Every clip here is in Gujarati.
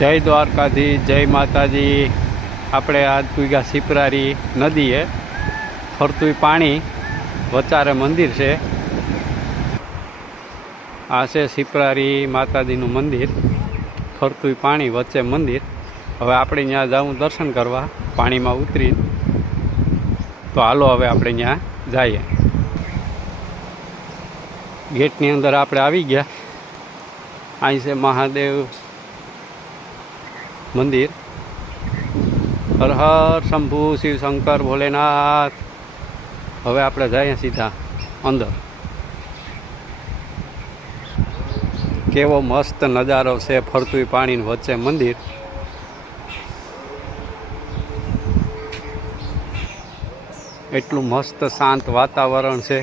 જય દ્વારકાધીશ, જય માતાજી। આપણે આજ પૂગ્યા સિપરારી નદીએ। ફરતું પાણી, વચારે મંદિર છે। આ છે સિપરારી માતાજીનું મંદિર। ફરતું પાણી, વચ્ચે મંદિર। હવે આપણે ત્યાં જાવું દર્શન કરવા, પાણીમાં ઉતરી। તો હાલો હવે આપણે ત્યાં જઈએ। ગેટની અંદર આપણે આવી ગયા। અહીં છે મહાદેવ મંદિર। હર હર શંભુ શિવ શંકર ભોલેનાથ। હવે આપણે જઈએ સીધા અંદર। કેવો મસ્ત નજારો છે, ફરતું પાણી વચ્ચે મંદિર। એટલું મસ્ત શાંત વાતાવરણ છે।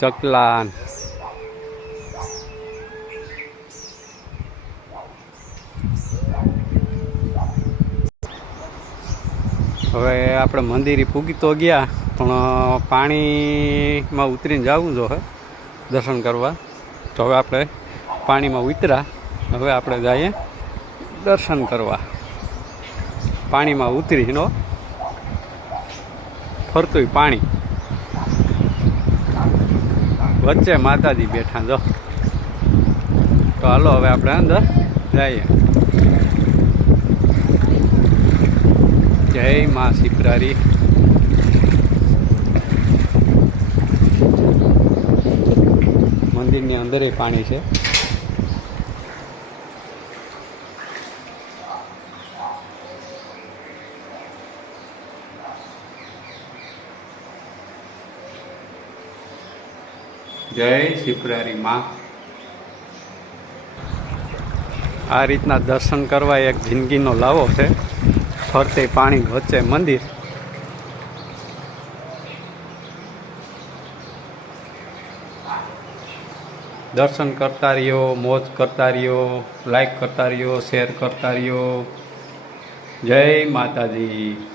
ચકલા હવે આપણે મંદિરે પૂગી તો ગયા, પણ પાણીમાં ઉતરીને જવું જોઈએ દર્શન કરવા। તો હવે આપણે પાણીમાં ઉતર્યા। હવે આપણે જઈએ દર્શન કરવા। પાણીમાં ઉતરીનો ફરતું પાણી, વચ્ચે માતાજી બેઠા જો। તો હાલો હવે આપણે અંદર જઈએ। જય મા સિપરારી। મંદિરની અંદર પાણી છે। જય સિપરારી માં। આ રીતના દર્શન કરવા એક જિંદગીનો લાવો છે। ફરતે પાણી, વચ્ચે મંદિર। દર્શન કરતા રહ્યો, મોજ કરતા રહ્યો, લાઈક કરતા રહ્યો, શેર કરતા રહ્યો। જય માતાજી।